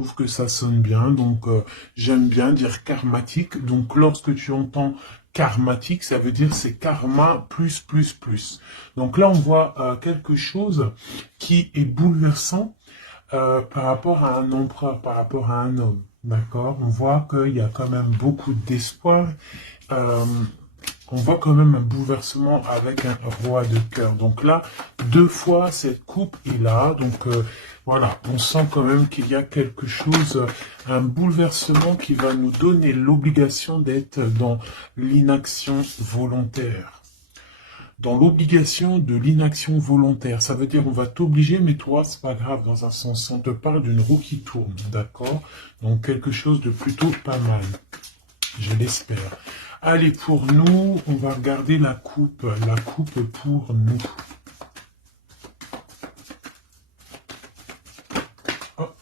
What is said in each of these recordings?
trouve que ça sonne bien, donc j'aime bien dire karmatique. Donc lorsque tu entends karmatique, ça veut dire c'est karma plus plus plus. Donc là on voit quelque chose qui est bouleversant par rapport à un empereur, par rapport à un homme. D'accord? On voit qu'il y a quand même beaucoup d'espoir. Euh, on voit quand même un bouleversement avec un roi de cœur. Donc là, deux fois, cette coupe est là. Donc voilà, on sent quand même qu'il y a quelque chose, un bouleversement qui va nous donner l'obligation d'être dans l'inaction volontaire. Dans l'obligation de l'inaction volontaire. Ça veut dire on va t'obliger, mais toi, c'est pas grave dans un sens. On te parle d'une roue qui tourne, d'accord? Donc quelque chose de plutôt pas mal. Je l'espère. Allez, pour nous, on va regarder la coupe pour nous. Hop.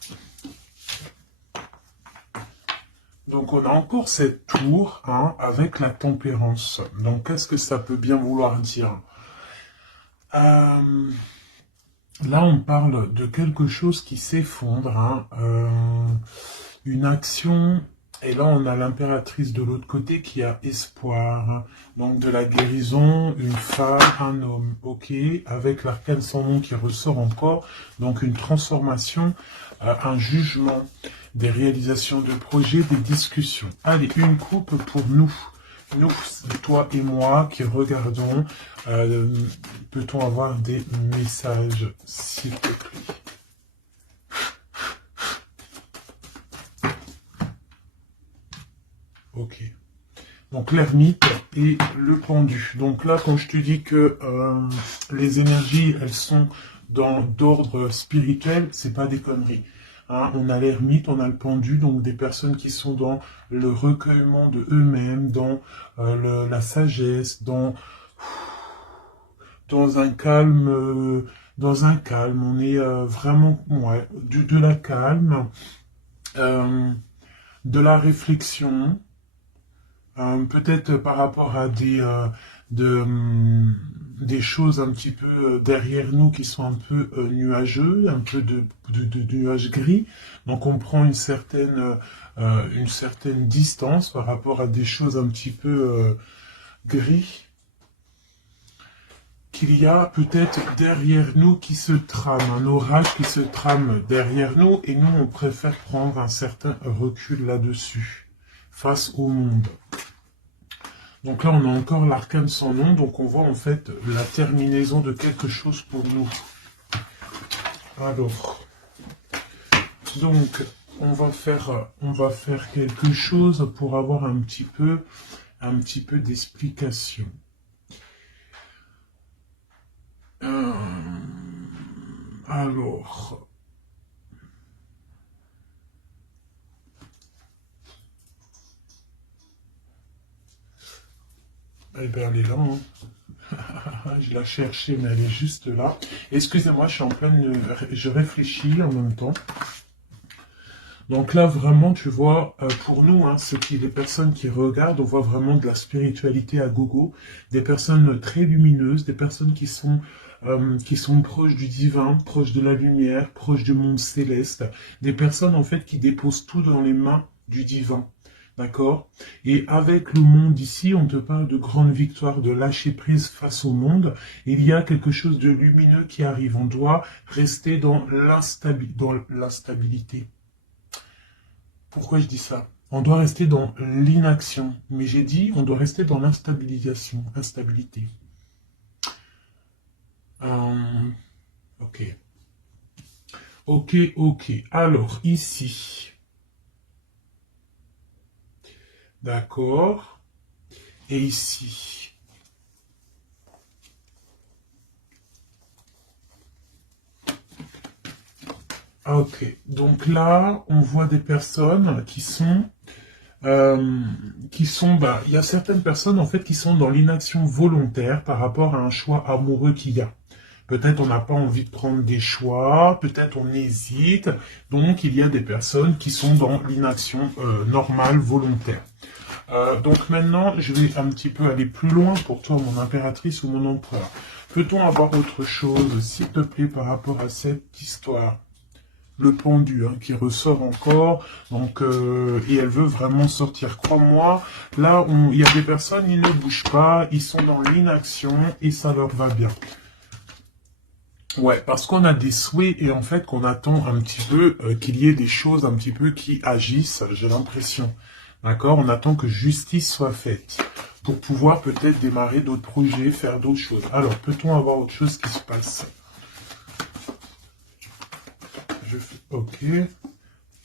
Donc, on a encore cette tour hein, avec la tempérance. Donc, qu'est-ce que ça peut bien vouloir dire Là, on parle de quelque chose qui s'effondre, hein, une action. Et là, on a l'impératrice de l'autre côté qui a espoir. Donc, de la guérison, une femme, un homme. Ok, avec l'arcane sans nom qui ressort encore. Donc, une transformation, un jugement, des réalisations de projets, des discussions. Allez, une coupe pour nous. Nous, toi et moi qui regardons. Peut-on avoir des messages, s'il te plaît? Ok. Donc l'ermite et le pendu. Donc là, quand je te dis que les énergies, elles sont d'ordre spirituel, c'est pas des conneries. Hein, on a l'ermite, on a le pendu, donc des personnes qui sont dans le recueillement de eux-mêmes, dans la sagesse, dans un calme, on est vraiment, ouais, de la calme, euh, de la réflexion. Peut-être par rapport à des choses un petit peu derrière nous qui sont un peu nuageux, un peu de nuages gris. Donc on prend une certaine distance par rapport à des choses un petit peu gris qu'il y a peut-être derrière nous qui se trame, un orage qui se trame derrière nous et nous on préfère prendre un certain recul là-dessus, face au monde. Donc là, on a encore l'arcane sans nom, donc on voit en fait la terminaison de quelque chose pour nous. Alors, donc, on va faire quelque chose pour avoir un petit peu d'explication. Alors, eh bien, elle est là, hein. Je la cherchais, mais elle est juste là. Excusez-moi, je réfléchis en même temps. Donc là, vraiment, tu vois, pour nous, hein, les personnes qui regardent, on voit vraiment de la spiritualité à gogo, des personnes très lumineuses, des personnes qui sont proches du divin, proches de la lumière, proches du monde céleste, des personnes en fait qui déposent tout dans les mains du divin. D'accord? Et avec le monde ici, on te parle de grande victoire, de lâcher prise face au monde. Il y a quelque chose de lumineux qui arrive. On doit rester dans l'instabilité. Pourquoi je dis ça? On doit rester dans l'inaction. Mais j'ai dit, on doit rester dans l'instabilisation, instabilité. Ok. Ok. Alors, ici. D'accord. Et ici. Ok. Donc là, on voit des personnes qui sont, il y a certaines personnes en fait qui sont dans l'inaction volontaire par rapport à un choix amoureux qu'il y a. Peut-être on n'a pas envie de prendre des choix, peut-être on hésite. Donc il y a des personnes qui sont dans l'inaction normale, volontaire. Donc maintenant, je vais un petit peu aller plus loin pour toi, mon impératrice ou mon empereur. Peut-on avoir autre chose, s'il te plaît, par rapport à cette histoire? le pendu hein, qui ressort encore. Donc, et elle veut vraiment sortir. Crois-moi, là, il y a des personnes, ils ne bougent pas, ils sont dans l'inaction et ça leur va bien. Ouais, parce qu'on a des souhaits et en fait qu'on attend un petit peu qu'il y ait des choses un petit peu qui agissent, j'ai l'impression. D'accord? On attend que justice soit faite pour pouvoir peut-être démarrer d'autres projets, faire d'autres choses. Alors, peut-on avoir autre chose qui se passe? Ok.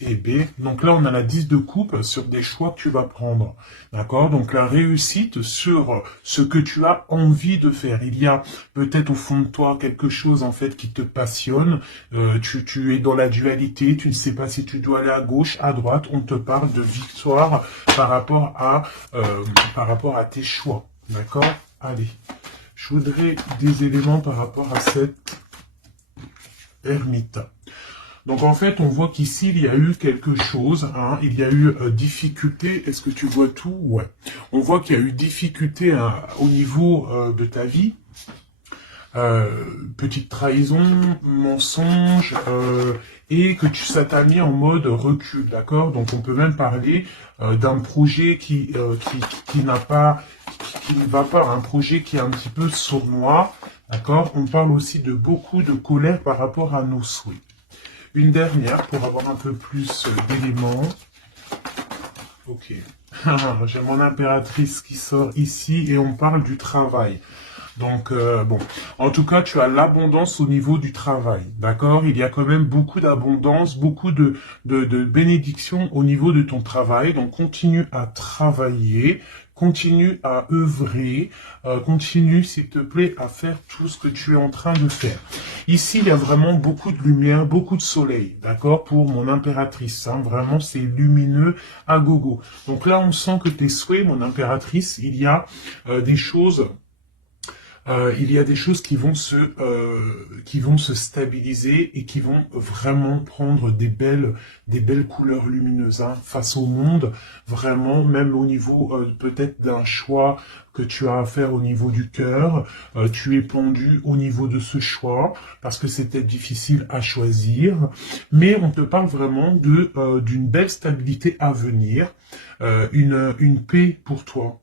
Et B. Donc là, on a la 10 de coupe sur des choix que tu vas prendre. D'accord? Donc la réussite sur ce que tu as envie de faire. Il y a peut-être au fond de toi quelque chose en fait qui te passionne. Tu es dans la dualité. Tu ne sais pas si tu dois aller à gauche, à droite. On te parle de victoire par rapport à tes choix. D'accord? Allez. Je voudrais des éléments par rapport à cette ermite. Donc en fait, on voit qu'ici, il y a eu quelque chose, hein, il y a eu difficulté, est-ce que tu vois tout? Ouais. On voit qu'il y a eu difficulté hein, au niveau de ta vie, petite trahison, mensonge, et que ça t'a mis en mode recul, d'accord? Donc on peut même parler d'un projet qui n'a pas, qui ne va pas, un projet qui est un petit peu sournois, d'accord? On parle aussi de beaucoup de colère par rapport à nos souhaits. Une dernière pour avoir un peu plus d'éléments. Ok. J'ai mon impératrice qui sort ici et on parle du travail. Donc, bon. En tout cas, tu as l'abondance au niveau du travail. D'accord? Il y a quand même beaucoup d'abondance, beaucoup de bénédictions au niveau de ton travail. Donc, continue à travailler. Continue à œuvrer, continue s'il te plaît à faire tout ce que tu es en train de faire. Ici, il y a vraiment beaucoup de lumière, beaucoup de soleil, d'accord, pour mon impératrice. Hein, vraiment, c'est lumineux à gogo. Donc là, on sent que tes souhaits, mon impératrice, il y a des choses... il y a des choses qui vont se stabiliser et qui vont vraiment prendre des belles couleurs lumineuses hein, face au monde, vraiment, même au niveau peut-être d'un choix que tu as à faire au niveau du cœur, tu es pendu au niveau de ce choix, parce que c'était difficile à choisir, mais on te parle vraiment d'une belle stabilité à venir, une paix pour toi,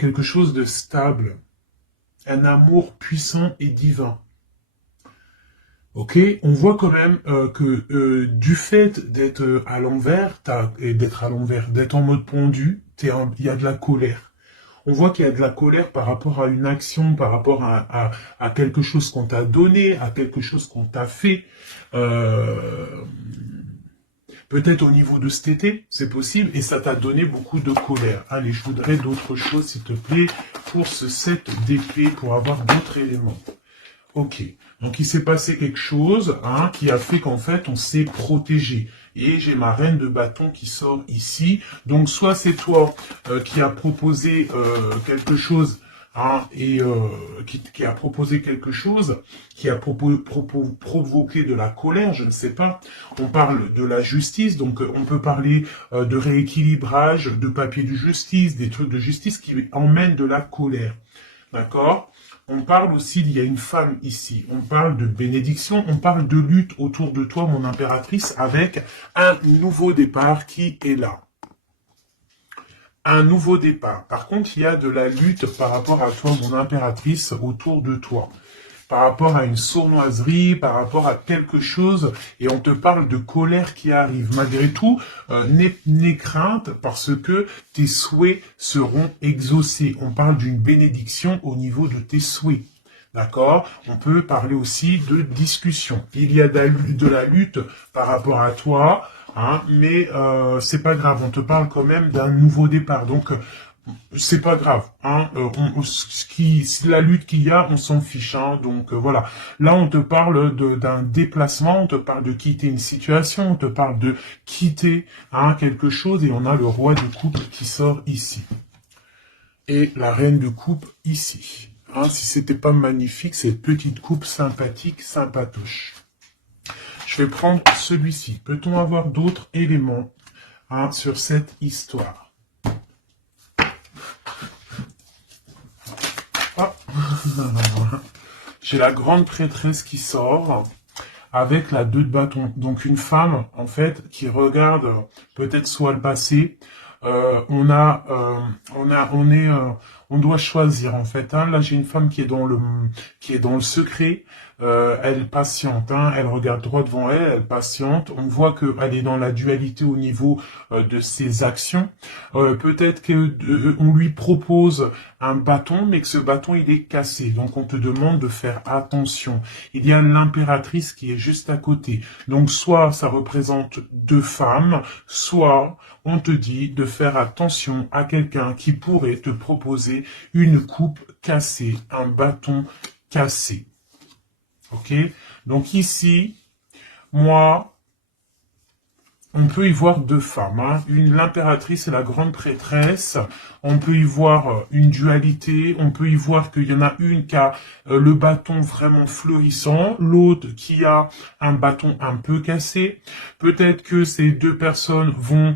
quelque chose de stable, un amour puissant et divin. Ok, on voit quand même que du fait d'être à l'envers, d'être en mode pendu, il y a de la colère. On voit qu'il y a de la colère par rapport à une action, par rapport à quelque chose qu'on t'a donné, à quelque chose qu'on t'a fait. Peut-être au niveau de cet été, c'est possible, et ça t'a donné beaucoup de colère. Allez, je voudrais d'autres choses, s'il te plaît, pour ce 7 d'épée, pour avoir d'autres éléments. Ok, donc il s'est passé quelque chose hein, qui a fait qu'en fait, on s'est protégé. Et j'ai ma reine de bâton qui sort ici. Donc, soit c'est toi qui a proposé quelque chose hein, et qui a proposé quelque chose, qui a provoqué de la colère, je ne sais pas. On parle de la justice, donc on peut parler de rééquilibrage, de papier de justice, des trucs de justice qui emmènent de la colère. D'accord? On parle aussi, il y a une femme ici, on parle de bénédiction, on parle de lutte autour de toi, mon impératrice, avec un nouveau départ qui est là. Un nouveau départ. Par contre, il y a de la lutte par rapport à toi, mon impératrice, autour de toi. Par rapport à une sournoiserie, par rapport à quelque chose, et on te parle de colère qui arrive. Malgré tout, n'aie crainte parce que tes souhaits seront exaucés. On parle d'une bénédiction au niveau de tes souhaits. D'accord? On peut parler aussi de discussion. Il y a de la lutte par rapport à toi, hein, mais c'est pas grave. On te parle quand même d'un nouveau départ. Donc, c'est pas grave, hein. La lutte qu'il y a, on s'en fiche, hein. Donc voilà. Là, on te parle d'un déplacement, on te parle de quitter une situation, on te parle de quitter hein, quelque chose, et on a le roi de coupe qui sort ici et la reine de coupe ici. Hein, si c'était pas magnifique, cette petite coupe sympathique, sympatoche. Je vais prendre celui-ci. Peut-on avoir d'autres éléments hein, sur cette histoire? Ah. J'ai la grande prêtresse qui sort avec la 2 de bâton. Donc une femme, en fait, qui regarde peut-être soit le passé, on doit choisir en fait. Hein. Là, j'ai une femme qui est dans le secret. Elle patiente, hein, elle regarde droit devant elle, elle patiente. On voit qu'elle est dans la dualité au niveau de ses actions. Peut-être que on lui propose un bâton, mais que ce bâton il est cassé. Donc on te demande de faire attention. Il y a l'impératrice qui est juste à côté. Donc soit ça représente 2 femmes, soit on te dit de faire attention à quelqu'un qui pourrait te proposer une coupe cassée, un bâton cassé. Ok? Donc ici, moi, on peut y voir 2 femmes, hein. L'impératrice et la grande prêtresse. On peut y voir une dualité. On peut y voir qu'il y en a une qui a le bâton vraiment fleurissant, l'autre qui a un bâton un peu cassé. Peut-être que ces 2 personnes vont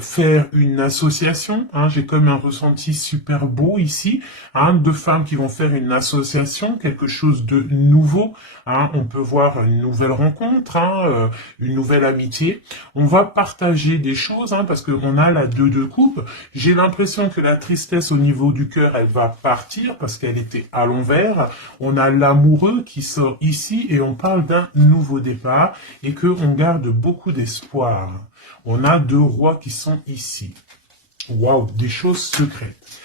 faire une association. Hein. J'ai comme un ressenti super beau ici. Hein. 2 femmes qui vont faire une association, quelque chose de nouveau. Hein. On peut voir une nouvelle rencontre, hein, une nouvelle amitié. On va partager des choses, hein, parce qu'on a la 2 de coupe. J'ai l'impression que la tristesse au niveau du cœur, elle va partir parce qu'elle était à l'envers. On a l'amoureux qui sort ici et on parle d'un nouveau départ et qu'on garde beaucoup d'espoir. On a 2 rois qui sont ici. Waouh, des choses secrètes.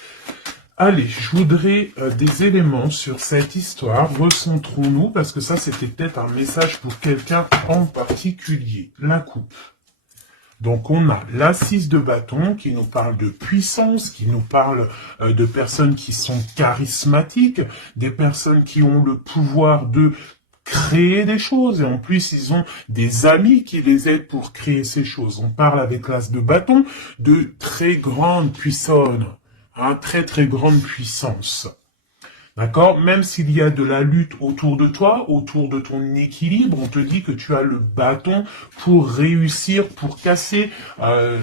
Allez, je voudrais des éléments sur cette histoire. Recentrons-nous, parce que ça, c'était peut-être un message pour quelqu'un en particulier. La coupe. Donc, on a la 6 de bâton qui nous parle de puissance, qui nous parle de personnes qui sont charismatiques, des personnes qui ont le pouvoir de créer des choses. Et en plus, ils ont des amis qui les aident pour créer ces choses. On parle avec l'as de bâton de très grande puissance. Très très grande puissance. D'accord? Même s'il y a de la lutte autour de toi, autour de ton équilibre, on te dit que tu as le bâton pour réussir, pour casser en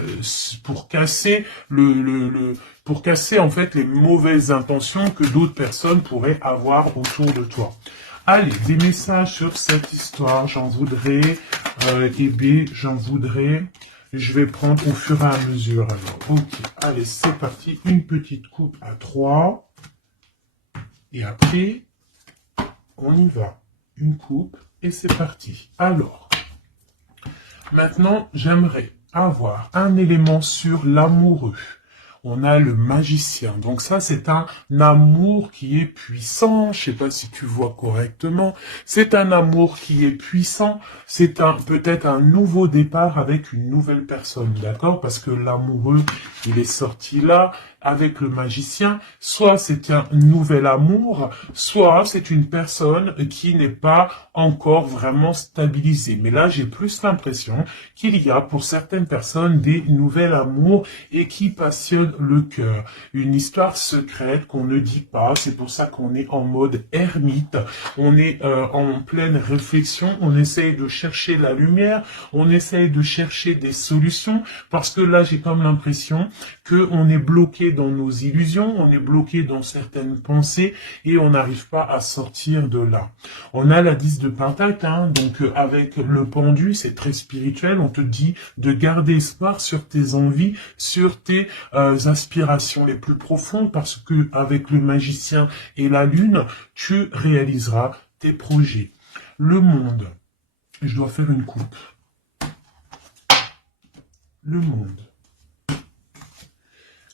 fait les mauvaises intentions que d'autres personnes pourraient avoir autour de toi. Allez, des messages sur cette histoire, j'en voudrais, je vais prendre au fur et à mesure. Alors, ok, allez, c'est parti. Une petite coupe à 3. Et après, on y va. Une coupe et c'est parti. Alors, maintenant, j'aimerais avoir un élément sur l'amoureux. On a le magicien. Donc ça, c'est un amour qui est puissant. Je sais pas si tu vois correctement. C'est un amour qui est puissant. C'est peut-être un nouveau départ avec une nouvelle personne. D'accord? Parce que l'amoureux, il est sorti là avec le magicien. Soit c'est un nouvel amour, soit c'est une personne qui n'est pas encore vraiment stabilisée. Mais là, j'ai plus l'impression qu'il y a pour certaines personnes des nouvelles amours et qui passionnent le cœur. Une histoire secrète qu'on ne dit pas. C'est pour ça qu'on est en mode ermite. On est en pleine réflexion. On essaye de chercher la lumière. On essaye de chercher des solutions. Parce que là, j'ai comme l'impression qu'on est bloqué dans nos illusions. On est bloqué dans certaines pensées et on n'arrive pas à sortir de là. On a la 10 de Pentacle. Donc avec le pendu, c'est très spirituel. On te dit de garder espoir sur tes envies, sur tes aspirations les plus profondes, parce que avec le magicien et la lune, tu réaliseras tes projets. Le monde. Je dois faire une coupe. Le monde.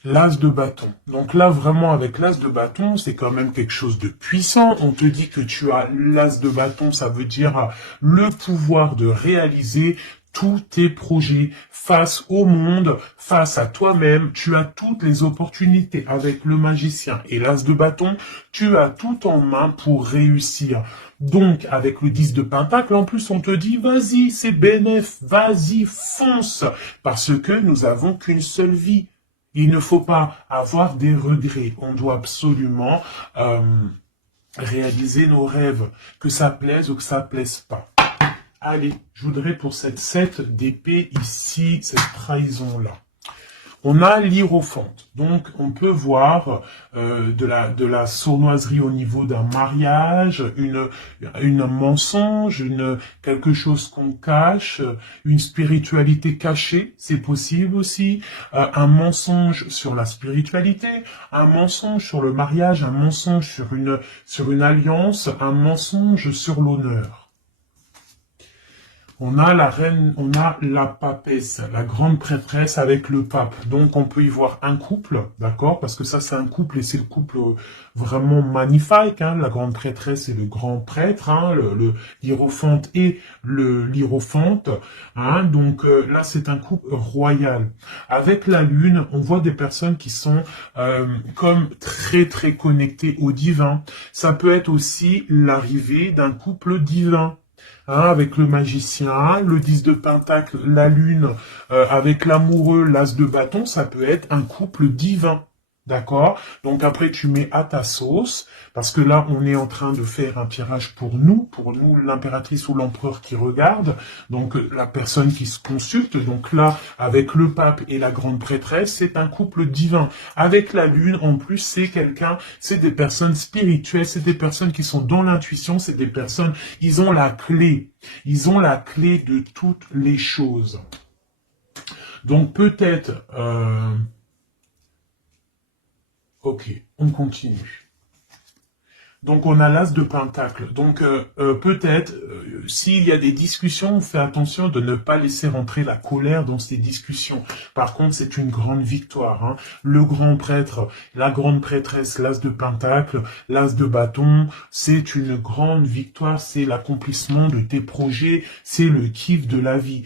L'as de bâton. Donc là, vraiment, avec l'as de bâton, c'est quand même quelque chose de puissant. On te dit que tu as l'as de bâton, ça veut dire le pouvoir de réaliser tous tes projets face au monde, face à toi-même. Tu as toutes les opportunités avec le magicien et l'as de bâton. Tu as tout en main pour réussir. Donc, avec le 10 de Pentacle, en plus, on te dit, vas-y, c'est bénéf, vas-y, fonce, parce que nous avons qu'une seule vie. Il ne faut pas avoir des regrets. On doit absolument réaliser nos rêves, que ça plaise ou que ça plaise pas. Allez, je voudrais pour cette 7 d'épée ici, cette trahison-là. On a l'hiérophante. Donc, on peut voir de la sournoiserie au niveau d'un mariage, une mensonge, quelque chose qu'on cache, une spiritualité cachée, c'est possible aussi. Un mensonge sur la spiritualité, un mensonge sur le mariage, un mensonge sur une alliance, un mensonge sur l'honneur. On a la reine, on a la papesse, la grande prêtresse avec le pape. Donc, on peut y voir un couple, d'accord? Parce que ça, c'est un couple et c'est le couple vraiment magnifique, hein? La grande prêtresse et le grand prêtre, hein? Le hiérophante et l'hiérophante, hein? Donc, là, c'est un couple royal. Avec la lune, on voit des personnes qui sont comme très, très connectées au divin. Ça peut être aussi l'arrivée d'un couple divin. Hein, avec le magicien, le 10 de pentacle, la lune, avec l'amoureux, l'as de bâton, ça peut être un couple divin. D'accord? Donc après, tu mets à ta sauce, parce que là, on est en train de faire un tirage pour nous l'impératrice ou l'empereur qui regarde, donc la personne qui se consulte. Donc là, avec le pape et la grande prêtresse, c'est un couple divin. Avec la lune, en plus, c'est des personnes spirituelles, c'est des personnes qui sont dans l'intuition, c'est des personnes, ils ont la clé de toutes les choses. Donc peut-être... Ok, on continue. Donc, on a l'as de pentacle. Donc, peut-être, s'il y a des discussions, on fait attention de ne pas laisser rentrer la colère dans ces discussions. Par contre, c'est une grande victoire. Hein. Le grand prêtre, la grande prêtresse, l'as de pentacle, l'as de bâton, c'est une grande victoire. C'est l'accomplissement de tes projets. C'est le kiff de la vie.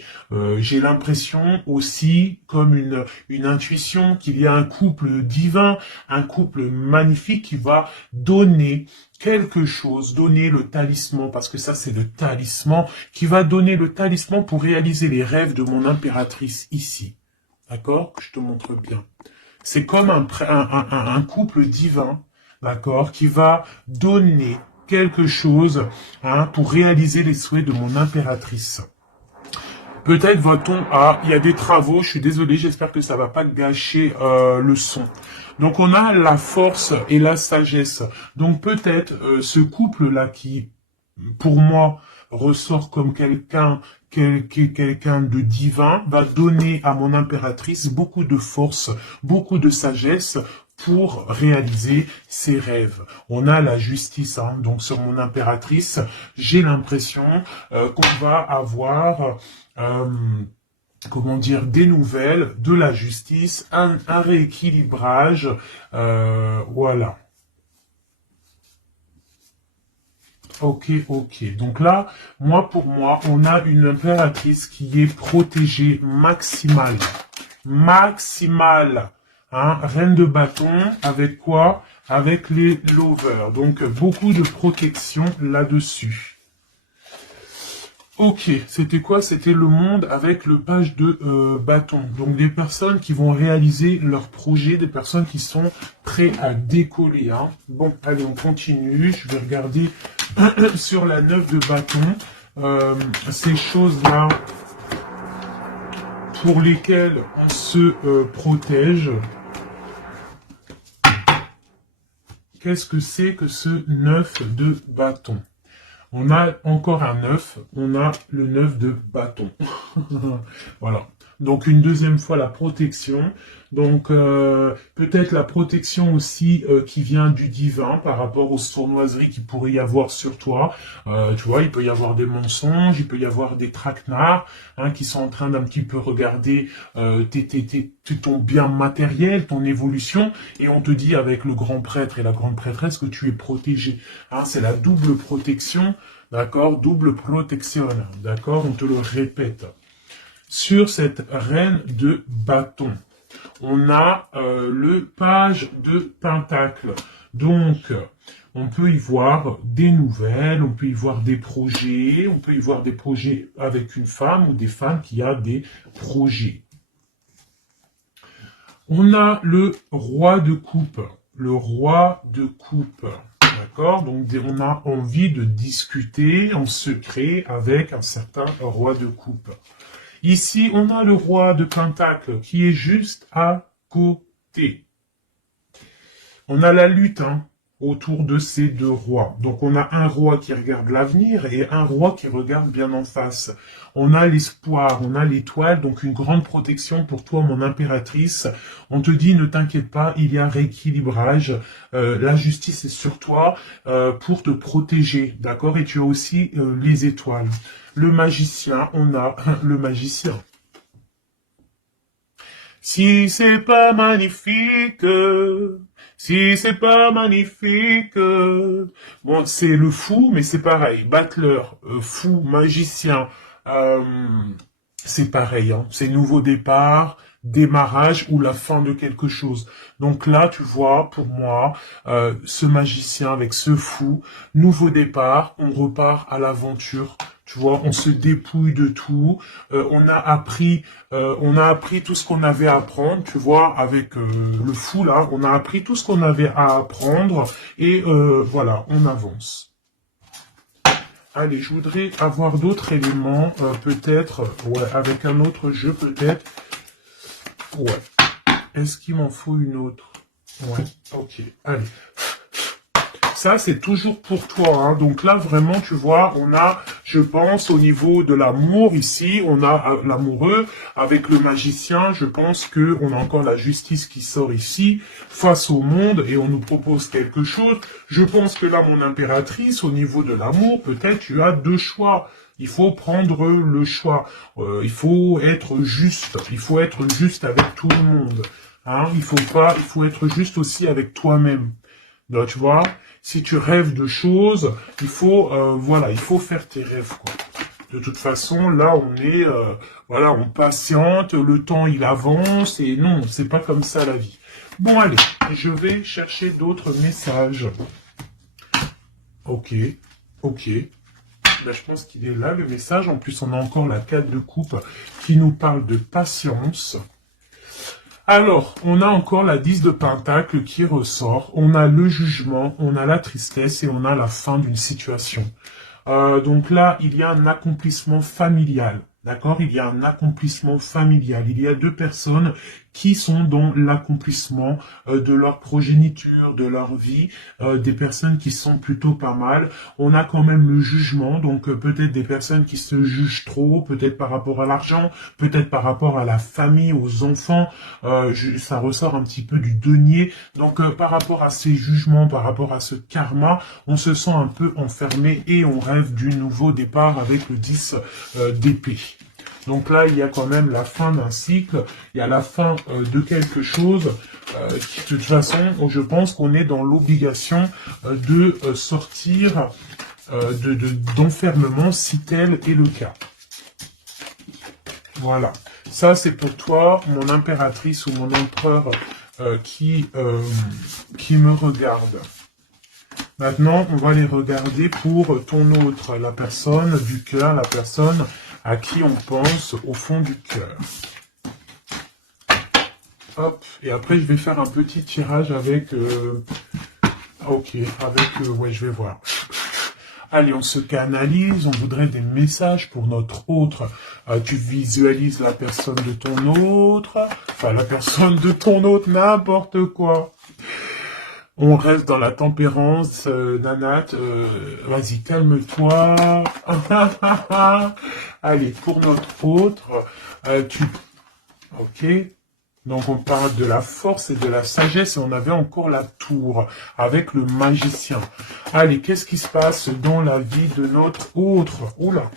J'ai l'impression aussi, comme une intuition, qu'il y a un couple divin, un couple magnifique qui va donner quelque chose, donner le talisman, parce que ça c'est le talisman, qui va donner le talisman pour réaliser les rêves de mon impératrice ici. D'accord? Je te montre bien. C'est comme un couple divin, d'accord, qui va donner quelque chose pour réaliser les souhaits de mon impératrice. Peut-être va-t-on il y a des travaux, je suis désolé, j'espère que ça va pas gâcher le son. Donc on a la force et la sagesse. Donc peut-être ce couple-là qui, pour moi, ressort comme quelqu'un de divin, va donner à mon impératrice beaucoup de force, beaucoup de sagesse pour réaliser ses rêves. On a la justice, hein, donc sur mon impératrice, j'ai l'impression qu'on va avoir... comment dire, des nouvelles, de la justice, un rééquilibrage, voilà. Ok. Donc là, pour moi, on a une impératrice qui est protégée maximale. Hein, reine de bâton, avec quoi? Avec les lovers. Donc, beaucoup de protection là-dessus. Ok, c'était quoi? C'était le monde avec le page de bâton. Donc des personnes qui vont réaliser leur projet, des personnes qui sont prêtes à décoller. Hein. Bon, allez, on continue. Je vais regarder sur la 9 de bâton. Ces choses-là pour lesquelles on se protège. Qu'est-ce que c'est que ce 9 de bâton? On a encore un 9, on a le 9 de bâton. Voilà. Donc une deuxième fois la protection. Donc peut-être la protection aussi qui vient du divin par rapport aux sournoiseries qu'il pourrait y avoir sur toi. Tu vois, il peut y avoir des mensonges, il peut y avoir des traquenards qui sont en train d'un petit peu regarder ton bien matériel, ton évolution, et on te dit avec le grand prêtre et la grande prêtresse que tu es protégé. Hein, c'est la double protection, d'accord, double protection, d'accord, on te le répète. Sur cette reine de bâton, on a le page de pentacle. Donc, on peut y voir des nouvelles, on peut y voir des projets, on peut y voir des projets avec une femme ou des femmes qui a des projets. On a le roi de coupe. Le roi de coupe. D'accord? Donc, on a envie de discuter en secret avec un certain roi de coupe. Ici, on a le roi de pentacle qui est juste à côté. On a la lutte, hein, autour de ces deux rois. Donc on a un roi qui regarde l'avenir et un roi qui regarde bien en face. On a l'espoir, on a l'étoile, donc une grande protection pour toi, mon impératrice. On te dit, ne t'inquiète pas, il y a rééquilibrage. La justice est sur toi pour te protéger, d'accord? Et tu as aussi les étoiles. Le magicien, on a le magicien. Si c'est pas magnifique, si c'est pas magnifique, bon, c'est le fou, mais c'est pareil. Battleur, fou, magicien, euh, c'est pareil. Hein. C'est nouveau départ, démarrage ou la fin de quelque chose. Donc là, tu vois, pour moi, ce magicien avec ce fou, nouveau départ, on repart à l'aventure. Tu vois, on se dépouille de tout. On a appris tout ce qu'on avait à apprendre. Tu vois, avec le fou là, on a appris tout ce qu'on avait à apprendre et voilà, on avance. Allez, je voudrais avoir d'autres éléments, peut-être, ouais, avec un autre jeu, peut-être. Ouais. Est-ce qu'il m'en faut une autre? Ouais, ok. Allez. Ça, c'est toujours pour toi. Hein. Donc là, vraiment, tu vois, on a, je pense, au niveau de l'amour ici, on a l'amoureux avec le magicien. Je pense que on a encore la justice qui sort ici face au monde et on nous propose quelque chose. Je pense que là, mon impératrice, au niveau de l'amour, peut-être tu as deux choix. Il faut prendre le choix. Il faut être juste. Il faut être juste avec tout le monde. Hein. Il faut être juste aussi avec toi-même. Donc, tu vois, si tu rêves de choses, il faut, voilà, il faut faire tes rêves, quoi. De toute façon, là, on est, voilà, on patiente, le temps, il avance, et non, c'est pas comme ça, la vie. Bon, allez, je vais chercher d'autres messages. Ok, ok. Là, je pense qu'il est là, le message. En plus, on a encore la 4 de coupe qui nous parle de patience. Alors, on a encore la 10 de Pentacle qui ressort, on a le jugement, on a la tristesse et on a la fin d'une situation. Donc là, il y a un accomplissement familial. D'accord? Il y a un accomplissement familial. Il y a deux personnes qui sont dans l'accomplissement de leur progéniture, de leur vie, des personnes qui sont plutôt pas mal. On a quand même le jugement, donc peut-être des personnes qui se jugent trop, peut-être par rapport à l'argent, peut-être par rapport à la famille, aux enfants. Ça ressort un petit peu du denier. Donc par rapport à ces jugements, par rapport à ce karma, on se sent un peu enfermé et on rêve du nouveau départ avec le 10 d'épée. Donc là, il y a quand même la fin d'un cycle, il y a la fin de quelque chose qui, de toute façon, je pense qu'on est dans l'obligation de sortir d'enfermement si tel est le cas. Voilà. Ça, c'est pour toi, mon impératrice ou mon empereur qui me regarde. Maintenant, on va les regarder pour ton autre, la personne du cœur, la personne à qui on pense au fond du cœur. Hop, et après je vais faire un petit tirage avec... ok, avec... ouais, je vais voir. Allez, on se canalise, on voudrait des messages pour notre autre. Tu visualises la personne de ton autre, enfin la personne de ton autre, n'importe quoi. On reste dans la tempérance, Nanat. Vas-y, calme-toi. Allez, pour notre autre, ok. Donc on parle de la force et de la sagesse et on avait encore la tour avec le magicien. Allez, qu'est-ce qui se passe dans la vie de notre autre? Oula.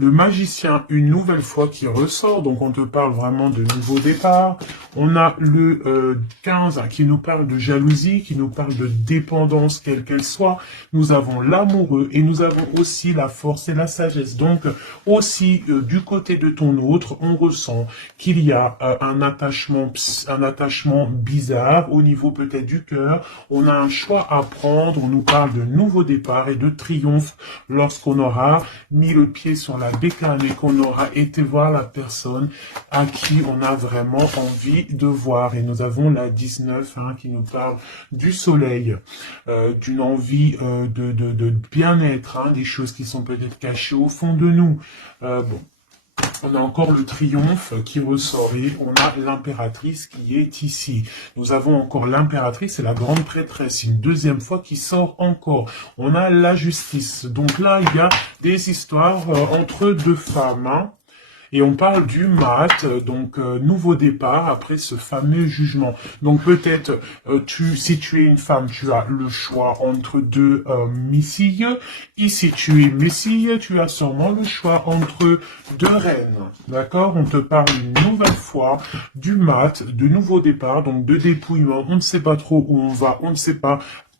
Le magicien, une nouvelle fois, qui ressort, donc on te parle vraiment de nouveau départ. On a le 15 qui nous parle de jalousie, qui nous parle de dépendance, quelle qu'elle soit. Nous avons l'amoureux et nous avons aussi la force et la sagesse. Donc aussi du côté de ton autre, on ressent qu'il y a un attachement bizarre au niveau peut-être du cœur. On a un choix à prendre, on nous parle de nouveau départ et de triomphe lorsqu'on aura mis le pied sur la bécane et qu'on aura été voir la personne à qui on a vraiment envie de voir. Et nous avons la 19 qui nous parle du soleil, d'une envie de bien-être, des choses qui sont peut-être cachées au fond de nous. Bon. On a encore le triomphe qui ressort et on a l'impératrice qui est ici. Nous avons encore l'impératrice et la grande prêtresse, une deuxième fois qui sort encore. On a la justice. Donc là, il y a des histoires entre deux femmes, hein. Et on parle du mat, donc nouveau départ après ce fameux jugement. Donc peut-être, si tu es une femme, tu as le choix entre deux missiles. Ici, tu es missile, tu as sûrement le choix entre deux reines. D'accord? On te parle une nouvelle fois du mat, de nouveau départ, donc de dépouillement. On ne sait pas trop où on va, on ne sait pas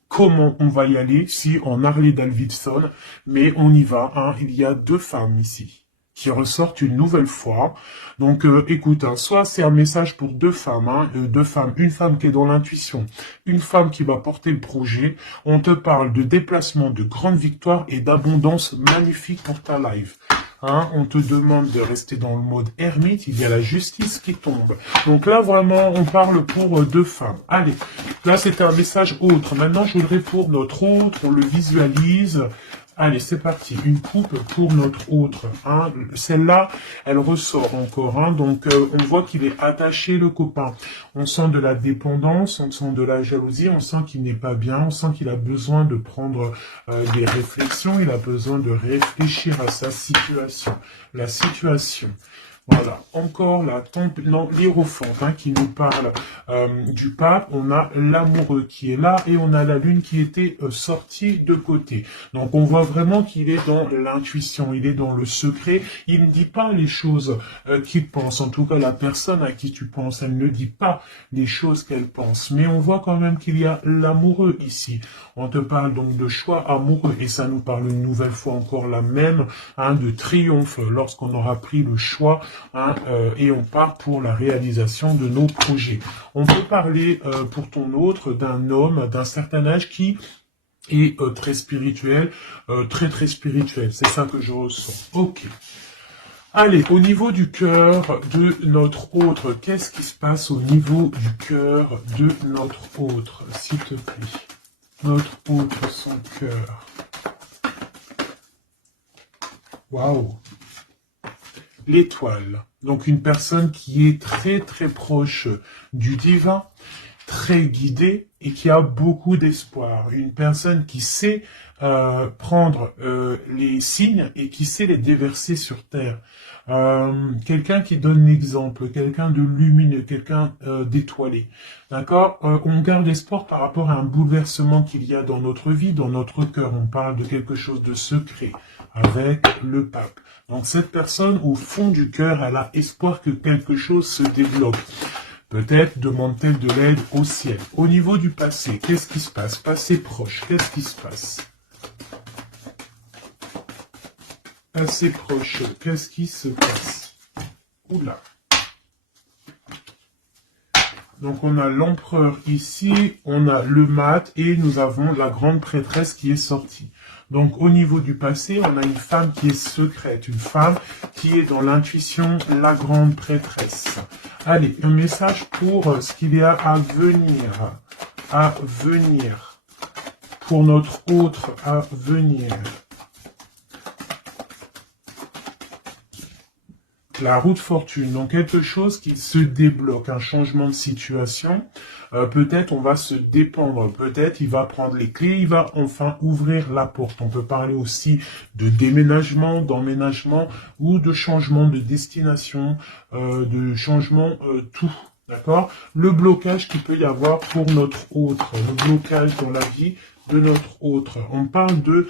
comment on va y aller, si en Harley Davidson, mais on y va, hein. Il y a deux femmes ici qui ressortent une nouvelle fois. Donc, écoute, hein, soit c'est un message pour deux femmes, hein, une femme qui est dans l'intuition, une femme qui va porter le projet. On te parle de déplacement, de grande victoire et d'abondance magnifique pour ta life. Hein, on te demande de rester dans le mode ermite, il y a la justice qui tombe. Donc là, vraiment, on parle pour deux femmes. Allez, là, c'était un message autre. Maintenant, je voudrais pour notre autre, on le visualise. Allez, c'est parti. Une coupe pour notre autre. Hein. Celle-là, elle ressort encore. Hein. Donc, on voit qu'il est attaché, le copain. On sent de la dépendance, on sent de la jalousie, on sent qu'il n'est pas bien, on sent qu'il a besoin de prendre des réflexions, il a besoin de réfléchir à sa situation. La situation. Voilà, encore la l'hiérophante hein, qui nous parle du pape. On a l'amoureux qui est là et on a la lune qui était sortie de côté. Donc on voit vraiment qu'il est dans l'intuition, il est dans le secret. Il ne dit pas les choses qu'il pense. En tout cas, la personne à qui tu penses, elle ne dit pas les choses qu'elle pense. Mais on voit quand même qu'il y a l'amoureux ici. On te parle donc de choix amoureux et ça nous parle une nouvelle fois encore la même hein, de triomphe lorsqu'on aura pris le choix. Hein, et on part pour la réalisation de nos projets. On peut parler pour ton autre d'un homme d'un certain âge qui est très spirituel, très spirituel. C'est ça que je ressens. Ok. Allez, au niveau du cœur de notre autre, qu'est-ce qui se passe au niveau du cœur de notre autre, s'il te plaît? Notre autre, son cœur. Waouh! L'étoile. Donc une personne qui est très proche du divin, très guidée et qui a beaucoup d'espoir. Une personne qui sait prendre les signes et qui sait les déverser sur terre. Quelqu'un qui donne l'exemple, quelqu'un de lumineux, quelqu'un d'étoilé. D'accord? On garde espoir par rapport à un bouleversement qu'il y a dans notre vie, dans notre cœur. On parle de quelque chose de secret avec le pape. Donc cette personne, au fond du cœur, elle a espoir que quelque chose se débloque. Peut-être demande-t-elle de l'aide au ciel. Au niveau du passé, qu'est-ce qui se passe? Passé proche, qu'est-ce qui se passe? Passé proche, qu'est-ce qui se passe? Oula. Donc on a l'empereur ici, on a le mat et nous avons la grande prêtresse qui est sortie. Donc au niveau du passé, on a une femme qui est secrète, une femme qui est dans l'intuition, la grande prêtresse. Allez, un message pour ce qu'il y a à venir, pour notre autre à venir. La roue de fortune, donc quelque chose qui se débloque, un changement de situation. Peut-être on va se dépendre, peut-être il va prendre les clés, il va enfin ouvrir la porte. On peut parler aussi de déménagement, d'emménagement ou de changement de destination, de changement tout. D'accord? Le blocage qu'il peut y avoir pour notre autre, le blocage dans la vie de notre autre. On parle de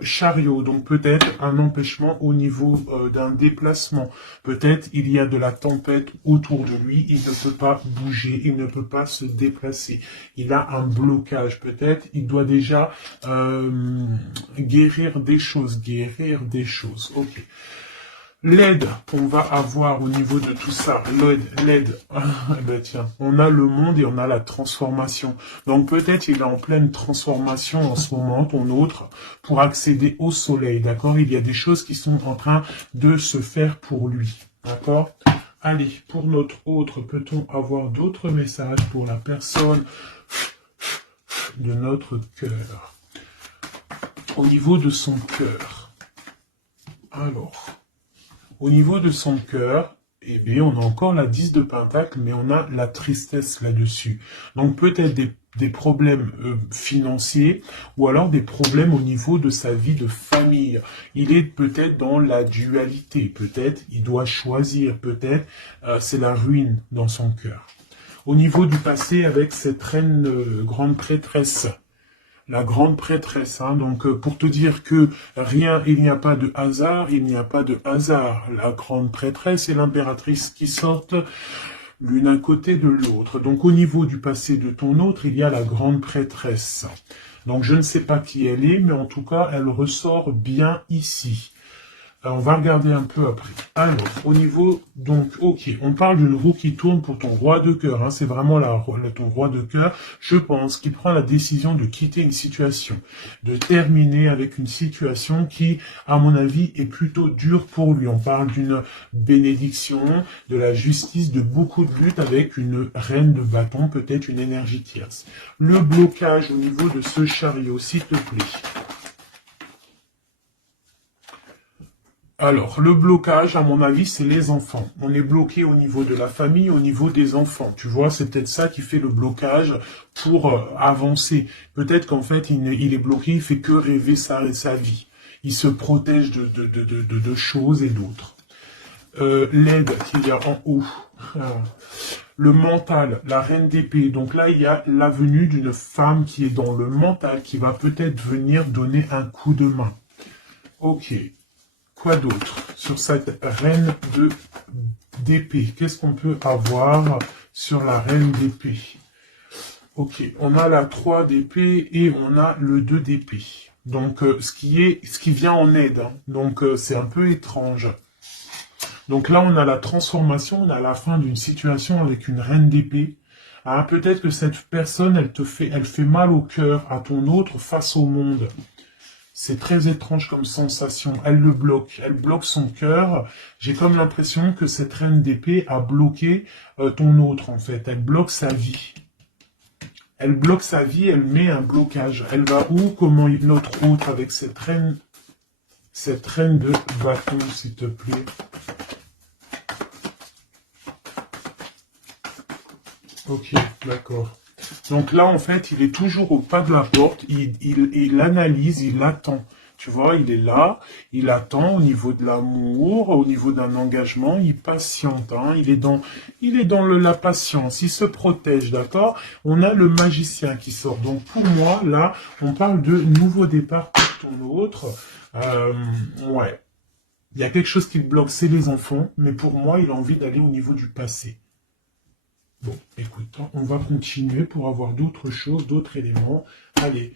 chariot, donc peut-être un empêchement au niveau d'un déplacement. Peut-être il y a de la tempête autour de lui, il ne peut pas bouger, il ne peut pas se déplacer. Il a un blocage, peut-être il doit déjà guérir des choses. Ok. L'aide qu'on va avoir au niveau de tout ça, l'aide, ben tiens, on a le monde et on a la transformation. Donc peut-être il est en pleine transformation en ce moment, ton autre, pour accéder au soleil, d'accord? Il y a des choses qui sont en train de se faire pour lui, d'accord? Allez, pour notre autre, peut-on avoir d'autres messages pour la personne de notre cœur? Au niveau de son cœur. Alors... Au niveau de son cœur, eh bien, on a encore la 10 de Pentacle, mais on a la tristesse là-dessus. Donc peut-être des problèmes financiers ou alors des problèmes au niveau de sa vie de famille. Il est peut-être dans la dualité, peut-être il doit choisir, peut-être c'est la ruine dans son cœur. Au niveau du passé avec cette reine grande prêtresse, la grande prêtresse, hein, donc pour te dire que rien, il n'y a pas de hasard, il n'y a pas de hasard. La grande prêtresse et l'impératrice qui sortent l'une à côté de l'autre. Donc au niveau du passé de ton autre, il y a la grande prêtresse. Donc je ne sais pas qui elle est, mais en tout cas, elle ressort bien ici. Alors, on va regarder un peu après. Alors, au niveau, donc, ok, on parle d'une roue qui tourne pour ton roi de cœur. Hein, c'est vraiment ton roi de cœur, je pense, qui prend la décision de quitter une situation, de terminer avec une situation qui, à mon avis, est plutôt dure pour lui. On parle d'une bénédiction, de la justice, de beaucoup de luttes avec une reine de bâton, peut-être une énergie tierce. Le blocage au niveau de ce chariot, s'il te plaît. Alors, le blocage, à mon avis, c'est les enfants. On est bloqué au niveau de la famille, au niveau des enfants. Tu vois, c'est peut-être ça qui fait le blocage pour avancer. Peut-être qu'en fait, il est bloqué, il fait que rêver sa vie. Il se protège de choses et d'autres. L'aide qu'il y a en haut. Le mental, la reine d'épée. Donc là, il y a la venue d'une femme qui est dans le mental, qui va peut-être venir donner un coup de main. Ok. Quoi d'autre sur cette reine d'épée? Qu'est-ce qu'on peut avoir sur la reine d'épée? Ok, on a la 3 d'épée et on a le 2 d'épée. Donc, ce qui vient en aide. Hein. Donc, c'est un peu étrange. Donc là, on a la transformation, on a la fin d'une situation avec une reine d'épée. Ah, peut-être que cette personne, elle fait mal au cœur à ton autre face au monde. C'est très étrange comme sensation. Elle le bloque. Elle bloque son cœur. J'ai comme l'impression que cette reine d'épée a bloqué ton autre, en fait. Elle bloque sa vie. Elle bloque sa vie, elle met un blocage. Elle va où? Comment notre autre avec cette reine de bâton, s'il te plaît? Ok, d'accord. Donc là, en fait, il est toujours au pas de la porte, il analyse, il attend. Tu vois, il est là, il attend au niveau de l'amour, au niveau d'un engagement, il patiente, hein, il est dans la patience, il se protège, d'accord? On a le magicien qui sort. Donc pour moi, là, on parle de nouveau départ pour ton autre. Ouais. Il y a quelque chose qui le bloque, c'est les enfants, mais pour moi, il a envie d'aller au niveau du passé. Bon, écoute, on va continuer pour avoir d'autres choses, d'autres éléments. Allez,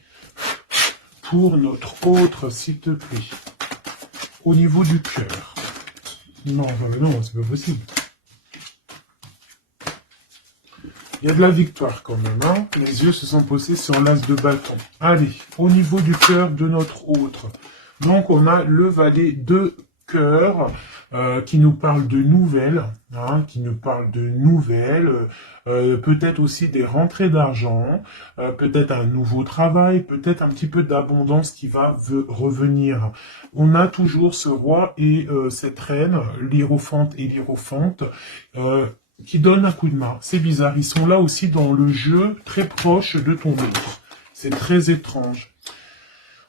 pour notre autre, s'il te plaît, au niveau du cœur. Non, non, c'est pas possible. Il y a de la victoire quand même, hein. Les yeux se sont posés sur l'as de bâton. Allez, au niveau du cœur de notre autre. Donc, on a le valet de cœur qui nous parle de nouvelles, hein, peut-être aussi des rentrées d'argent, peut-être un nouveau travail, peut-être un petit peu d'abondance qui va revenir. On a toujours ce roi et cette reine, l'hiérophante et l'hiérophante, qui donnent un coup de main. C'est bizarre, ils sont là aussi dans le jeu très proche de ton autre. C'est très étrange.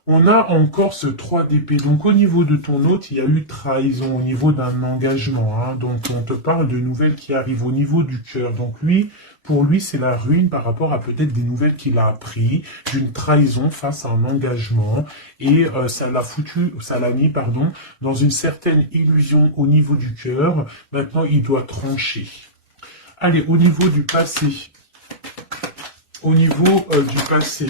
On a encore ce 3 d'épée. Donc au niveau de ton autre, il y a eu trahison au niveau d'un engagement. Hein. Donc on te parle de nouvelles qui arrivent au niveau du cœur. Donc lui, pour lui, c'est la ruine par rapport à peut-être des nouvelles qu'il a appris, d'une trahison face à un engagement. Et ça l'a mis, dans une certaine illusion au niveau du cœur. Maintenant, il doit trancher. Allez, au niveau du passé. Au niveau du passé.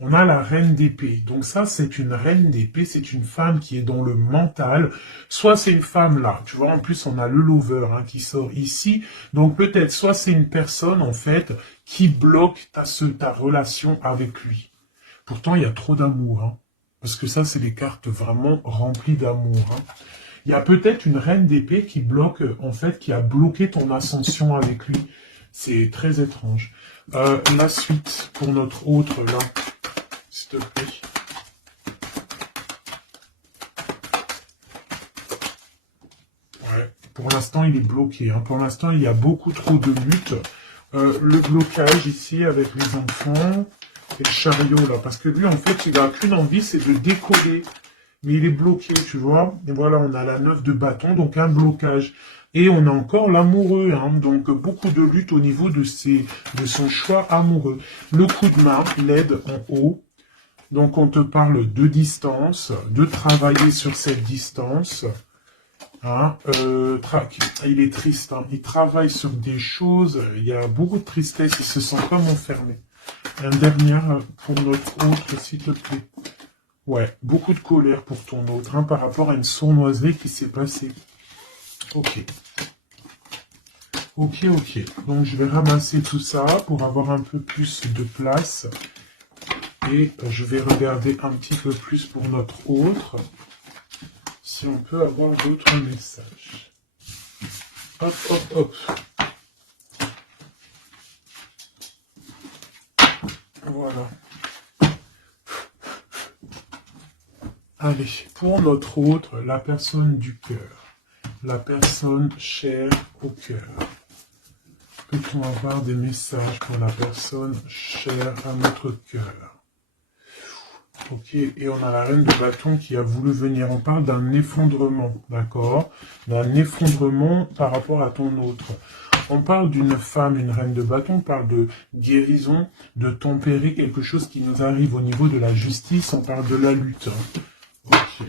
On a la reine d'épée. Donc ça, c'est une reine d'épée, c'est une femme qui est dans le mental. Soit c'est une femme là, tu vois, en plus on a le lover hein, qui sort ici. Donc peut-être, soit c'est une personne en fait qui bloque ta relation avec lui. Pourtant, il y a trop d'amour. Hein, parce que ça, c'est des cartes vraiment remplies d'amour. Hein. Il y a peut-être une reine d'épée qui bloque, en fait, qui a bloqué ton ascension avec lui. C'est très étrange. La suite pour notre autre là. S'il te plaît. Pour l'instant, il est bloqué. Hein. Pour l'instant, il y a beaucoup trop de luttes. Le blocage ici avec les enfants et le chariot là. Parce que lui, en fait, il n'a qu'une envie, c'est de décoller. Mais il est bloqué, tu vois. Et voilà, on a la 9 de bâton, donc un blocage. Et on a encore l'amoureux, hein, donc beaucoup de lutte au niveau de son choix amoureux. Le coup de main, l'aide en haut. Donc on te parle de distance, de travailler sur cette distance. Hein, il est triste, hein, il travaille sur des choses, il y a beaucoup de tristesse, il se sent comme enfermé. Un dernier pour notre autre, s'il te plaît. Ouais, beaucoup de colère pour ton autre, hein, par rapport à une sournoiserie qui s'est passée. Ok. Ok. Donc je vais ramasser tout ça pour avoir un peu plus de place. Et je vais regarder un petit peu plus pour notre autre. Si on peut avoir d'autres messages. Hop. Voilà. Allez, pour notre autre, la personne du cœur. La personne chère au cœur. Peut-on avoir des messages pour la personne chère à notre cœur? Ok, et on a la reine de bâton qui a voulu venir. On parle d'un effondrement, d'accord? D'un effondrement par rapport à ton autre. On parle d'une femme, une reine de bâton, on parle de guérison, de tempérer quelque chose qui nous arrive au niveau de la justice, on parle de la lutte. Ok.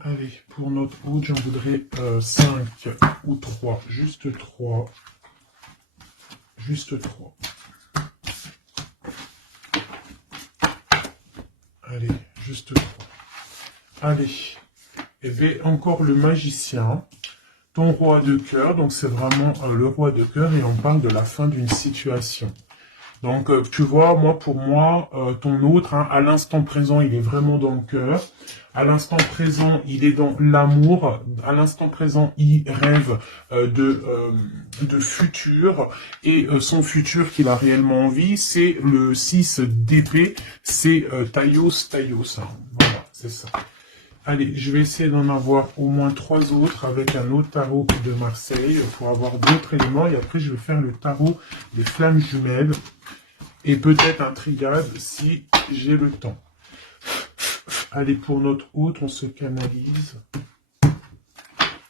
Allez, pour notre autre, j'en voudrais 5 ou 3, juste 3. Juste 3. Allez, juste 3. Allez. Et bien, encore le magicien. Ton roi de cœur, donc c'est vraiment le roi de cœur et on parle de la fin d'une situation. Donc, tu vois, pour moi, ton autre, hein, à l'instant présent, il est vraiment dans le cœur. À l'instant présent, il est dans l'amour. À l'instant présent, il rêve de futur. Et son futur qu'il a réellement envie, c'est le 6 d'épée. C'est Taïos. Hein. Voilà, c'est ça. Allez, je vais essayer d'en avoir au moins 3 autres avec un autre tarot de Marseille pour avoir d'autres éléments. Et après, je vais faire le tarot des flammes jumelles. Et peut-être un triade si j'ai le temps. Allez, pour notre autre, on se canalise.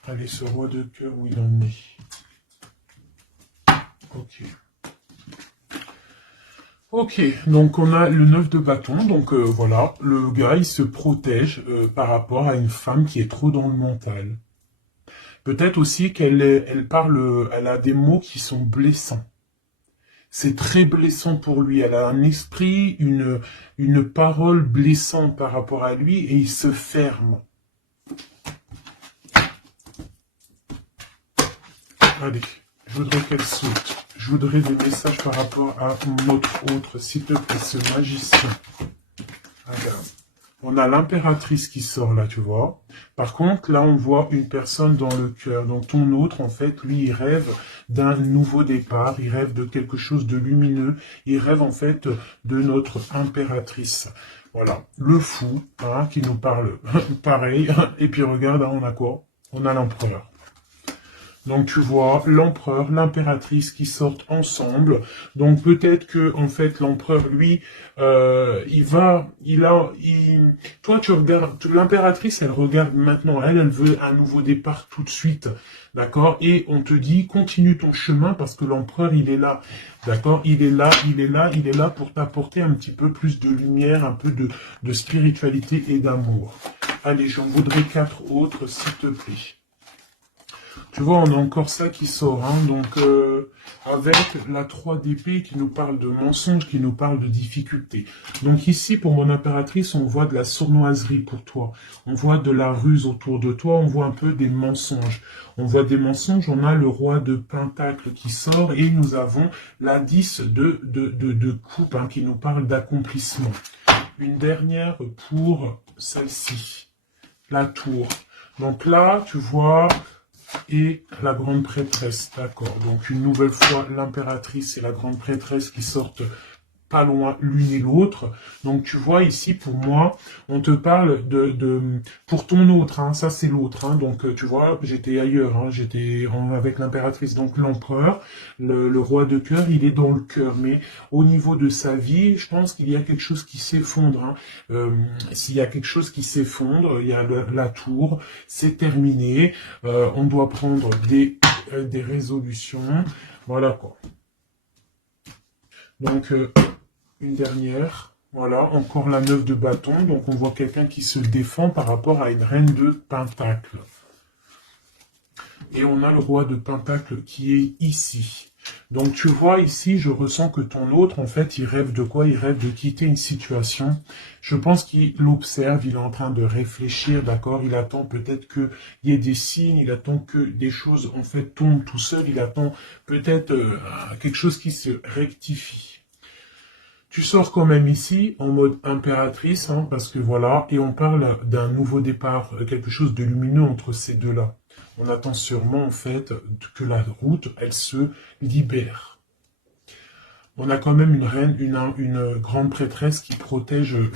Allez, ce roi de cœur, où il en est. Ok. Ok, donc on a le 9 de bâton, donc voilà, le gars il se protège par rapport à une femme qui est trop dans le mental. Peut-être aussi qu'elle elle a des mots qui sont blessants. C'est très blessant pour lui, elle a un esprit, une parole blessante par rapport à lui et il se ferme. Allez, je voudrais qu'elle saute. Je voudrais des messages par rapport à notre autre, s'il te plaît, ce magicien. Regarde. On a l'impératrice qui sort là, tu vois. Par contre, là, on voit une personne dans le cœur. Donc, ton autre, en fait, lui, il rêve d'un nouveau départ. Il rêve de quelque chose de lumineux. Il rêve, en fait, de notre impératrice. Voilà. Le fou, hein, qui nous parle pareil. Et puis, regarde, hein, on a quoi? On a l'empereur. Donc tu vois l'empereur, l'impératrice qui sortent ensemble. Donc peut-être que en fait l'empereur lui, toi tu regardes, l'impératrice elle regarde maintenant, elle veut un nouveau départ tout de suite, d'accord. Et on te dit continue ton chemin parce que l'empereur il est là, d'accord. Il est là pour t'apporter un petit peu plus de lumière, un peu de spiritualité et d'amour. Allez, j'en voudrais 4 autres s'il te plaît. Tu vois, on a encore ça qui sort, hein, donc avec la 3 d'épée qui nous parle de mensonges, qui nous parle de difficultés. Donc ici, pour mon impératrice, on voit de la sournoiserie pour toi. On voit de la ruse autour de toi, on voit un peu des mensonges. On voit des mensonges, on a le roi de pentacle qui sort et nous avons la 10 de coupe hein, qui nous parle d'accomplissement. Une dernière pour celle-ci, la tour. Donc là, tu vois... Et la grande prêtresse, d'accord. Donc une nouvelle fois, l'impératrice et la grande prêtresse qui sortent pas loin l'une et l'autre. Donc tu vois ici, pour moi, on te parle pour ton autre, hein, ça c'est l'autre. Hein, donc tu vois, j'étais ailleurs, hein, avec l'impératrice. Donc l'empereur, le roi de cœur, il est dans le cœur. Mais au niveau de sa vie, je pense qu'il y a quelque chose qui s'effondre. Hein. S'il y a quelque chose qui s'effondre, il y a la tour, c'est terminé. On doit prendre des résolutions. Voilà quoi. Donc, une dernière. Voilà, encore la 9 de bâton. Donc, on voit quelqu'un qui se défend par rapport à une reine de pentacle. Et on a le roi de pentacle qui est ici. Donc, tu vois ici, je ressens que ton autre, en fait, il rêve de quoi? Il rêve de quitter une situation. Je pense qu'il observe, il est en train de réfléchir, d'accord? Il attend peut-être qu'il y ait des signes, il attend que des choses, en fait, tombent tout seul. Il attend peut-être quelque chose qui se rectifie. Tu sors quand même ici, en mode impératrice, hein, parce que voilà, et on parle d'un nouveau départ, quelque chose de lumineux entre ces deux-là. On attend sûrement, en fait, que la route, elle se libère. On a quand même une reine, une grande prêtresse qui protège. Hein.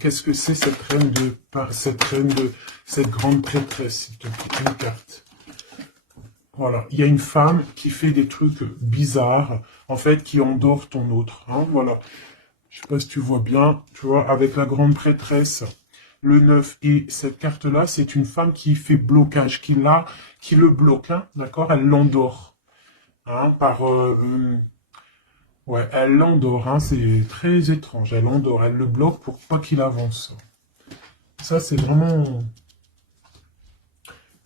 Qu'est-ce que c'est cette grande prêtresse, s'il te plaît, une carte. Voilà, il y a une femme qui fait des trucs bizarres, en fait, qui endort ton autre. Hein, voilà. Je sais pas si tu vois bien, tu vois, avec la grande prêtresse, le 9 et cette carte-là, c'est une femme qui fait blocage, qui le bloque, hein, d'accord? Elle l'endort. Hein, ouais, elle l'endort, hein, c'est très étrange. Elle l'endort, elle le bloque pour pas qu'il avance. Ça, c'est vraiment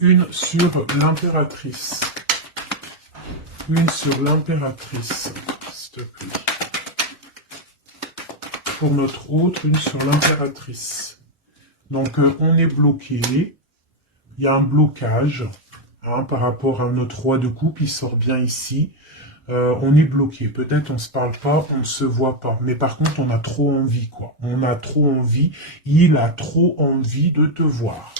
une sur l'impératrice. Une sur l'impératrice, s'il te plaît. Pour notre autre, une sur l'impératrice. Donc, on est bloqué. Il y a un blocage hein, par rapport à notre roi de coupe. Il sort bien ici. On est bloqué. Peut-être on se parle pas, on ne se voit pas. Mais par contre, on a trop envie, quoi. On a trop envie. Il a trop envie de te voir.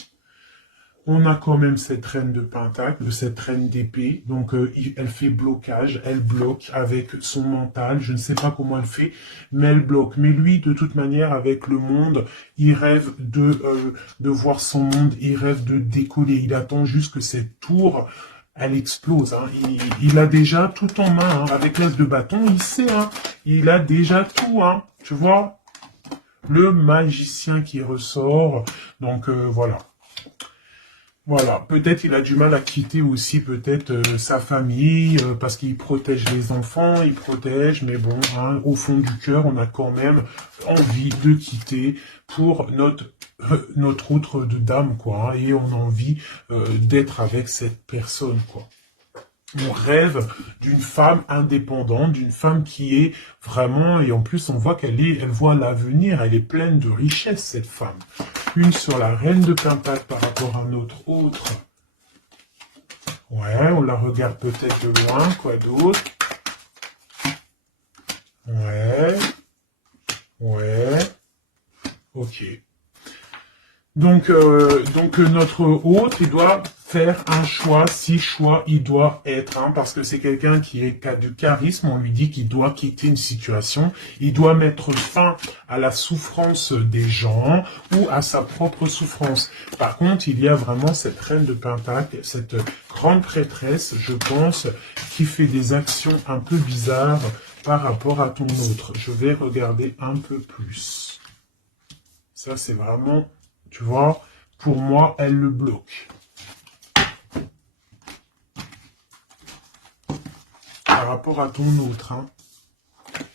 On a quand même cette reine de pentacle, cette reine d'épée. Donc, elle fait blocage. Elle bloque avec son mental. Je ne sais pas comment elle fait, mais elle bloque. Mais lui, de toute manière, avec le monde, il rêve de voir son monde. Il rêve de décoller. Il attend juste que cette tour, elle explose. Hein. Il a déjà tout en main. Hein. Avec l'as de bâton, il sait. Hein. Il a déjà tout. Hein. Tu vois? Le magicien qui ressort. Donc, voilà. Voilà, peut-être il a du mal à quitter aussi peut-être sa famille, parce qu'il protège les enfants, il protège, mais bon, hein, au fond du cœur, on a quand même envie de quitter pour notre autre de dame, quoi, hein, et on a envie d'être avec cette personne, quoi. On rêve d'une femme indépendante, d'une femme qui est vraiment, et en plus on voit elle voit l'avenir, elle est pleine de richesse cette femme. Une sur la reine de pentacle par rapport à notre autre. Ouais, on la regarde peut-être de loin, quoi d'autre. Ouais. Ouais. Ok. Donc notre hôte, il doit faire un choix, si choix il doit être, hein, parce que c'est quelqu'un qui a du charisme, on lui dit qu'il doit quitter une situation, il doit mettre fin à la souffrance des gens ou à sa propre souffrance. Par contre, il y a vraiment cette reine de pentacle, cette grande prêtresse, je pense, qui fait des actions un peu bizarres par rapport à ton autre. Je vais regarder un peu plus. Ça, c'est vraiment... Tu vois, pour moi, elle le bloque. Par rapport à ton autre, hein.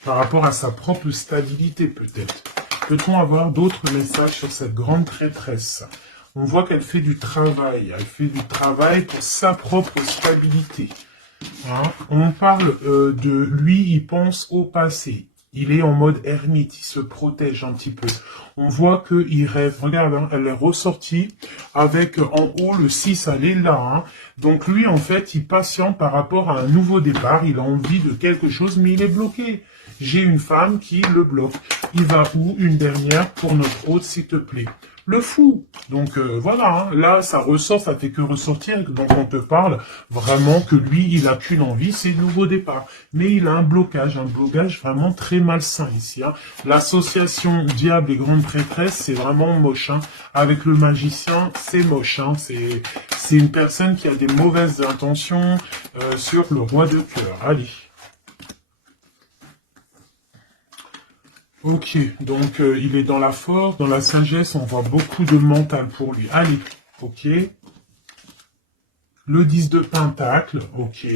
Par rapport à sa propre stabilité, peut-être. Peut-on avoir d'autres messages sur cette grande prêtresse? On voit qu'elle fait du travail. Elle fait du travail pour sa propre stabilité. Hein. On parle de lui, il pense au passé. Il est en mode ermite, il se protège un petit peu. On voit qu'il rêve. Regarde, hein, elle est ressortie avec en haut le 6, elle est là. Hein. Donc lui, en fait, il patiente par rapport à un nouveau départ. Il a envie de quelque chose, mais il est bloqué. J'ai une femme qui le bloque. Il va où? Une dernière pour notre hôte, s'il te plaît. le fou. Donc voilà, hein. Là ça ressort, ça fait que ressortir. Donc on te parle vraiment que lui, il a qu'une envie, c'est le nouveau départ. Mais il a un blocage vraiment très malsain ici. Hein. L'association diable et grande prêtresse, c'est vraiment moche. Hein. Avec le magicien, c'est moche. Hein. C'est une personne qui a des mauvaises intentions sur le roi de cœur. Allez. Ok, donc il est dans la force, dans la sagesse, on voit beaucoup de mental pour lui. Allez, ok. Le 10 de pentacle, ok.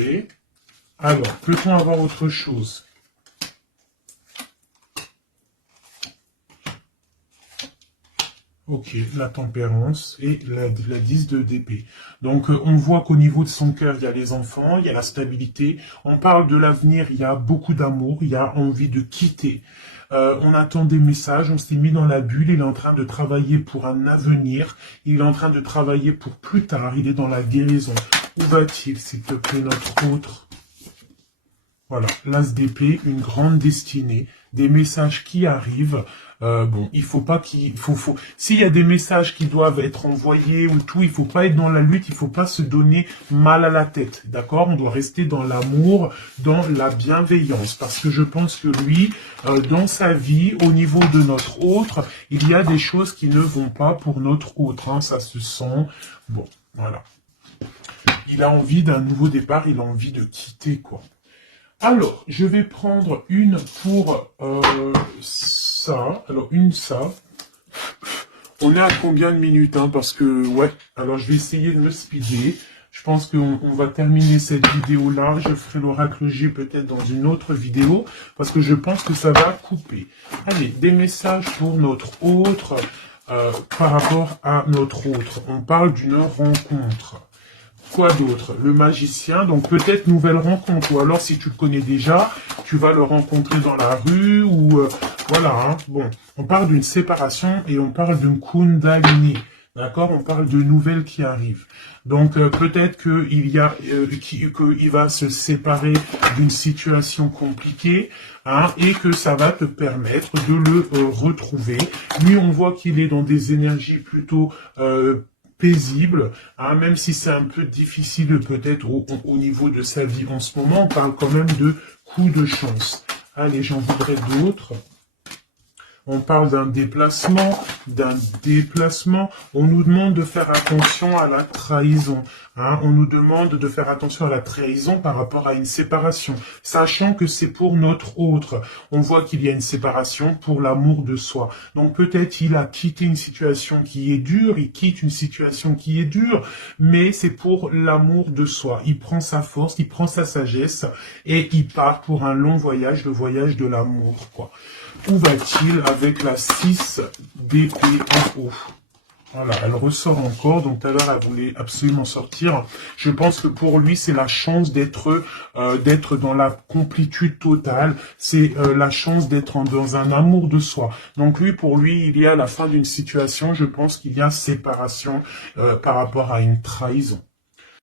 Alors, peut-on avoir autre chose? Ok, la tempérance et la 10 de d'épée. Donc, on voit qu'au niveau de son cœur, il y a les enfants, il y a la stabilité. On parle de l'avenir, il y a beaucoup d'amour, il y a envie de quitter. On attend des messages, on s'est mis dans la bulle, il est en train de travailler pour un avenir, il est en train de travailler pour plus tard, il est dans la guérison. Où va-t-il, s'il te plaît, notre autre? Voilà, l'as d'épée, une grande destinée, des messages qui arrivent. Bon, il faut pas s'il y a des messages qui doivent être envoyés ou tout, il faut pas être dans la lutte, il faut pas se donner mal à la tête, d'accord? On doit rester dans l'amour, dans la bienveillance, parce que je pense que lui, dans sa vie, au niveau de notre autre, il y a des choses qui ne vont pas pour notre autre, hein, ça se sent. Bon, voilà. Il a envie d'un nouveau départ, il a envie de quitter, quoi. Alors, je vais prendre une pour ça. Alors, ça. On est à combien de minutes, hein? Parce que, ouais. Alors, je vais essayer de me speeder. Je pense qu'on va terminer cette vidéo-là. Je ferai l'oracle G peut-être dans une autre vidéo. Parce que je pense que ça va couper. Allez, des messages pour notre autre. Par rapport à notre autre. On parle d'une rencontre. Quoi d'autre? Le magicien, donc peut-être nouvelle rencontre, ou alors si tu le connais déjà, tu vas le rencontrer dans la rue, ou voilà, hein. Bon, on parle d'une séparation et on parle d'une kundalini, d'accord? On parle de nouvelles qui arrivent. Donc peut-être qu'il va se séparer d'une situation compliquée, hein, et que ça va te permettre de le retrouver. Lui, on voit qu'il est dans des énergies plutôt paisible, hein, même si c'est un peu difficile peut-être au niveau de sa vie en ce moment, on parle quand même de coups de chance. Allez, j'en voudrais d'autres. On parle d'un déplacement, On nous demande de faire attention à la trahison. Hein. On nous demande de faire attention à la trahison par rapport à une séparation, sachant que c'est pour notre autre. On voit qu'il y a une séparation pour l'amour de soi. Donc peut-être il a quitté une situation qui est dure, il quitte une situation qui est dure, mais c'est pour l'amour de soi. Il prend sa force, il prend sa sagesse et il part pour un long voyage, le voyage de l'amour, quoi. Où va-t-il avec la 6 d'épée en haut? Voilà, elle ressort encore, donc tout à l'heure elle voulait absolument sortir. Je pense que pour lui c'est la chance d'être dans la complétude totale, c'est la chance d'être dans un amour de soi. Donc lui, pour lui, il y a la fin d'une situation, je pense qu'il y a séparation par rapport à une trahison.